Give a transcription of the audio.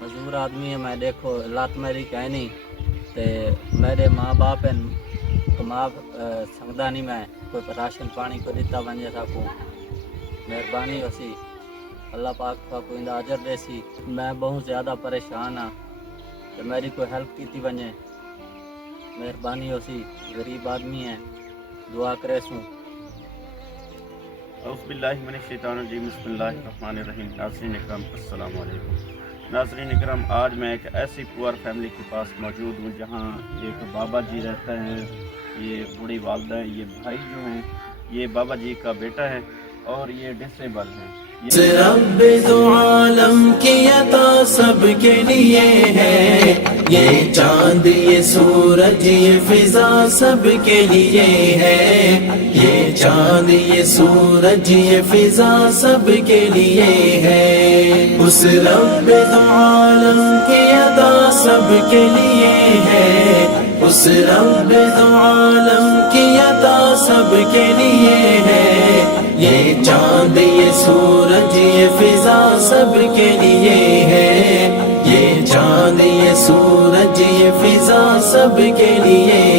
مزدور آدمی ہے میں، دیکھو لات میری کہیں نہیں تے میرے ماں باپ ہیں کما سنگدا نہیں، میں کوئی راشن پانی کو دیتا ونجے تھا کو مہربانی ہوسی اللہ پاک کا کوئی اجر دے سی۔ میں بہت زیادہ پریشان ہاں تے میری کوئی ہیلپ کیتی ونجے مہربانی ہوسی، غریب آدمی ہے دعا کرے سوں۔ اعوذ باللہ من الشیطان الرجیم، بسم اللہ الرحمن الرحیم۔ ناظرین اکرام السلام علیکم۔ ناظرین اکرام، آج میں ایک ایسی پور فیملی کے پاس موجود ہوں جہاں ایک بابا جی رہتے ہیں، یہ بوڑھی والدہ ہیں، یہ بھائی جو ہیں یہ بابا جی کا بیٹا ہے اور یہ ڈسیبل ہیں۔ رب دو عالم کی عطا سب کے لیے ہے، یہ چاند یہ سورج یہ فضا سب کے لیے ہے، یہ چاند یہ سورج یہ فضا سب کے لیے ہے۔ اس رب دو عالم کی عطا سب کے لیے ہے، اس رب دو عالم کی عطا سب کے لیے ہے، یہ چاند یہ سورج یہ فضا سب کے لیے ہے، یہ چاند یہ سورج یہ فضا سب کے لیے